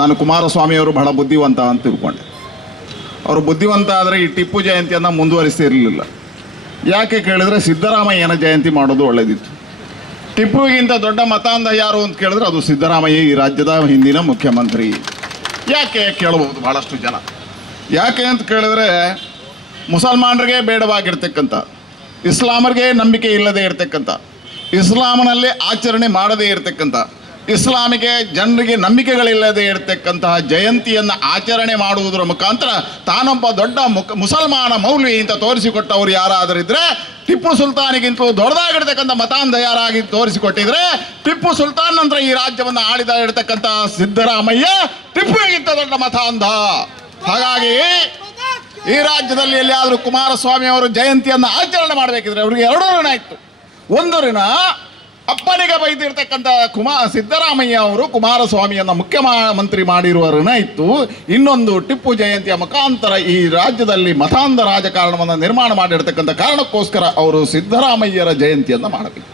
ನಾನು ಕುಮಾರಸ್ವಾಮಿಯವರು ಬಹಳ ಬುದ್ಧಿವಂತ ಅಂತ ತಿಳ್ಕೊಂಡೆ. ಅವರು ಬುದ್ಧಿವಂತ ಆದರೆ ಈ ಟಿಪ್ಪು ಜಯಂತಿಯನ್ನು ಮುಂದುವರಿಸ್ತಿರಲಿಲ್ಲ. ಯಾಕೆ ಕೇಳಿದರೆ ಸಿದ್ದರಾಮಯ್ಯನ ಜಯಂತಿ ಮಾಡೋದು ಒಳ್ಳೆಯದಿತ್ತು. ಟಿಪ್ಪುವಿಗಿಂತ ದೊಡ್ಡ ಮತಾಂಧ ಯಾರು ಅಂತ ಕೇಳಿದ್ರೆ ಅದು ಸಿದ್ದರಾಮಯ್ಯ, ಈ ರಾಜ್ಯದ ಹಿಂದಿನ ಮುಖ್ಯಮಂತ್ರಿ. ಯಾಕೆ ಕೇಳಬಹುದು ಭಾಳಷ್ಟು ಜನ. ಯಾಕೆ ಅಂತ ಕೇಳಿದ್ರೆ ಮುಸಲ್ಮಾನರಿಗೆ ಬೇಡವಾಗಿರ್ತಕ್ಕಂಥ, ಇಸ್ಲಾಮರಿಗೆ ನಂಬಿಕೆ ಇಲ್ಲದೆ ಇರತಕ್ಕಂಥ, ಇಸ್ಲಾಮಿನಲ್ಲಿ ಆಚರಣೆ ಮಾಡದೇ ಇರತಕ್ಕಂಥ, ಇಸ್ಲಾಮಿಗೆ ಜನರಿಗೆ ನಂಬಿಕೆಗಳಿಲ್ಲದೆ ಇರತಕ್ಕಂತಹ ಜಯಂತಿಯನ್ನು ಆಚರಣೆ ಮಾಡುವುದರ ಮುಖಾಂತರ ತಾನೊಬ್ಬ ದೊಡ್ಡ ಮುಸಲ್ಮಾನ ಮೌಲ್ವಿ ಅಂತ ತೋರಿಸಿಕೊಟ್ಟವರು ಯಾರಾದರಿದ್ರೆ ಟಿಪ್ಪು ಸುಲ್ತಾನಿಗಿಂತಲೂ ದೊಡ್ಡದಾಗಿರ್ತಕ್ಕಂಥ ಮತಾಂಧ ಯಾರಾಗಿ ತೋರಿಸಿಕೊಟ್ಟಿದ್ರೆ ಟಿಪ್ಪು ಸುಲ್ತಾನ್ ನಂತರ ಈ ರಾಜ್ಯವನ್ನು ಆಳಿದ ಇರತಕ್ಕಂಥ ಸಿದ್ದರಾಮಯ್ಯ ಟಿಪ್ಪುವಿಗಿಂತ ದೊಡ್ಡ ಮತಾಂಧ. ಹಾಗಾಗಿ ಈ ರಾಜ್ಯದಲ್ಲಿ ಎಲ್ಲಿಯಾದರೂ ಕುಮಾರಸ್ವಾಮಿ ಅವರು ಜಯಂತಿಯನ್ನು ಆಚರಣೆ ಮಾಡಬೇಕಿದ್ರೆ ಅವರಿಗೆ ಎರಡು ಋಣ ಇತ್ತು. ಒಂದು ಋಣ ಅಪ್ಪನಿಗೆ ಬೈದಿರ್ತಕ್ಕಂಥ ಸಿದ್ದರಾಮಯ್ಯ ಅವರು ಕುಮಾರಸ್ವಾಮಿಯನ್ನು ಮುಖ್ಯಮಂತ್ರಿ ಮಾಡಿರುವ ಋಣ ಇತ್ತು. ಇನ್ನೊಂದು ಟಿಪ್ಪು ಜಯಂತಿಯ ಮುಖಾಂತರ ಈ ರಾಜ್ಯದಲ್ಲಿ ಮತಾಂಧ ರಾಜಕಾರಣವನ್ನು ನಿರ್ಮಾಣ ಮಾಡಿರ್ತಕ್ಕಂಥ ಕಾರಣಕ್ಕೋಸ್ಕರ ಅವರು ಸಿದ್ದರಾಮಯ್ಯರ ಜಯಂತಿಯನ್ನು ಮಾಡಬೇಕು.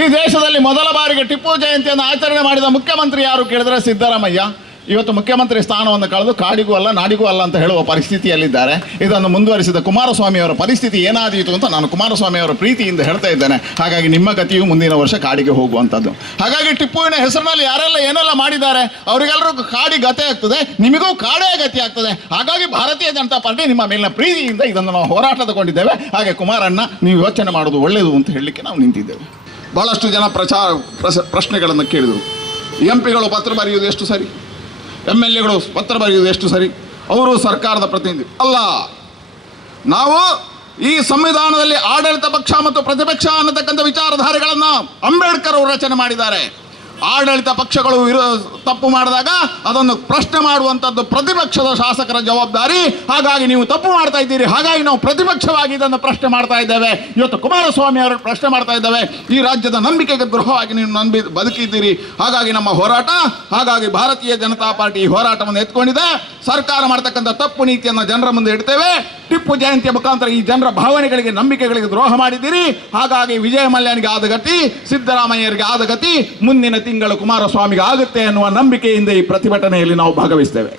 ಈ ದೇಶದಲ್ಲಿ ಮೊದಲ ಬಾರಿಗೆ ಟಿಪ್ಪು ಜಯಂತಿಯನ್ನು ಆಚರಣೆ ಮಾಡಿದ ಮುಖ್ಯಮಂತ್ರಿ ಯಾರು ಕೇಳಿದ್ರೆ ಸಿದ್ದರಾಮಯ್ಯ. ಇವತ್ತು ಮುಖ್ಯಮಂತ್ರಿ ಸ್ಥಾನವನ್ನು ಕಳೆದು ಕಾಡಿಗೂ ಅಲ್ಲ ನಾಡಿಗೂ ಅಲ್ಲ ಅಂತ ಹೇಳುವ ಪರಿಸ್ಥಿತಿಯಲ್ಲಿದ್ದಾರೆ. ಇದನ್ನು ಮುಂದುವರಿಸಿದ ಕುಮಾರಸ್ವಾಮಿಯವರ ಪರಿಸ್ಥಿತಿ ಏನಾದೀತು ಅಂತ ನಾನು ಕುಮಾರಸ್ವಾಮಿಯವರ ಪ್ರೀತಿಯಿಂದ ಹೇಳ್ತಾ ಇದ್ದೇನೆ. ಹಾಗಾಗಿ ನಿಮ್ಮ ಗತಿಯು ಮುಂದಿನ ವರ್ಷ ಕಾಡಿಗೆ ಹೋಗುವಂಥದ್ದು. ಹಾಗಾಗಿ ಟಿಪ್ಪುವಿನ ಹೆಸರಿನಲ್ಲಿ ಯಾರೆಲ್ಲ ಏನೆಲ್ಲ ಮಾಡಿದ್ದಾರೆ ಅವರಿಗೆಲ್ಲರಿಗೂ ಕಾಡಿ ಗತಿ ಆಗ್ತದೆ, ನಿಮಗೂ ಕಾಡೇ ಗತಿ ಆಗ್ತದೆ. ಹಾಗಾಗಿ ಭಾರತೀಯ ಜನತಾ ಪಾರ್ಟಿ ನಿಮ್ಮ ಮೇಲಿನ ಪ್ರೀತಿಯಿಂದ ಇದನ್ನು ನಾವು ಹೋರಾಟ ತಗೊಂಡಿದ್ದೇವೆ. ಹಾಗೆ ಕುಮಾರಣ್ಣ, ನೀವು ಯೋಚನೆ ಮಾಡೋದು ಒಳ್ಳೆಯದು ಅಂತ ಹೇಳಲಿಕ್ಕೆ ನಾವು ನಿಂತಿದ್ದೇವೆ. ಭಾಳಷ್ಟು ಜನ ಪ್ರಶ್ನೆಗಳನ್ನು ಕೇಳಿದರು. MP ಗಳು ಪತ್ರ ಬರೆಯುವುದು ಎಷ್ಟು ಸರಿ, MLA ಗಳು ಪತ್ರ ಬರೆಯುವುದು ಎಷ್ಟು ಸರಿ, ಅವರು ಸರ್ಕಾರದ ಪ್ರತಿನಿಧಿ ಅಲ್ಲ. ನಾವು ಈ ಸಂವಿಧಾನದಲ್ಲಿ ಆಡಳಿತ ಪಕ್ಷ ಮತ್ತು ಪ್ರತಿಪಕ್ಷ ಅನ್ನತಕ್ಕಂಥ ವಿಚಾರಧಾರೆಗಳನ್ನು ಅಂಬೇಡ್ಕರ್ ಅವರು ರಚನೆ ಮಾಡಿದ್ದಾರೆ. ಆಡಳಿತ ಪಕ್ಷಗಳು ತಪ್ಪು ಮಾಡಿದಾಗ ಅದನ್ನು ಪ್ರಶ್ನೆ ಮಾಡುವಂಥದ್ದು ಪ್ರತಿಪಕ್ಷದ ಶಾಸಕರ ಜವಾಬ್ದಾರಿ. ಹಾಗಾಗಿ ನೀವು ತಪ್ಪು ಮಾಡ್ತಾ ಇದ್ದೀರಿ, ಹಾಗಾಗಿ ನಾವು ಪ್ರತಿಪಕ್ಷವಾಗಿ ಇದನ್ನು ಪ್ರಶ್ನೆ ಮಾಡ್ತಾ ಇದ್ದೇವೆ. ಇವತ್ತು ಕುಮಾರಸ್ವಾಮಿ ಅವರು ಪ್ರಶ್ನೆ ಮಾಡ್ತಾ ಇದ್ದೇವೆ. ಈ ರಾಜ್ಯದ ನಂಬಿಕೆಗೆ ದ್ರೋಹವಾಗಿ ನೀವು ಬದುಕಿದ್ದೀರಿ. ಹಾಗಾಗಿ ನಮ್ಮ ಹೋರಾಟ, ಹಾಗಾಗಿ ಭಾರತೀಯ ಜನತಾ ಪಾರ್ಟಿ ಈ ಹೋರಾಟವನ್ನು ಎತ್ಕೊಂಡಿದೆ. ಸರ್ಕಾರ ಮಾಡ್ತಕ್ಕಂಥ ತಪ್ಪು ನೀತಿಯನ್ನು ಜನರ ಮುಂದೆ ಇಡ್ತೇವೆ. ಟಿಪ್ಪು ಜಯಂತಿಯ ಮುಖಾಂತರ ಈ ಜನರ ಭಾವನೆಗಳಿಗೆ ನಂಬಿಕೆಗಳಿಗೆ ದ್ರೋಹ ಮಾಡಿದ್ದೀರಿ. ಹಾಗಾಗಿ ವಿಜಯ ಮಲ್ಯನಿಗೆ ಆದ ಗತಿ, ಸಿದ್ದರಾಮಯ್ಯರಿಗೆ ಆದ ಗತಿ ಮುಂದಿನ ತಿಂಗಳು ಕುಮಾರಸ್ವಾಮಿಗೆ ಆಗುತ್ತೆ ಎನ್ನುವ ನಂಬಿಕೆಯಿಂದ ಈ ಪ್ರತಿಭಟನೆಯಲ್ಲಿ ನಾವು ಭಾಗವಹಿಸ್ತೇವೆ.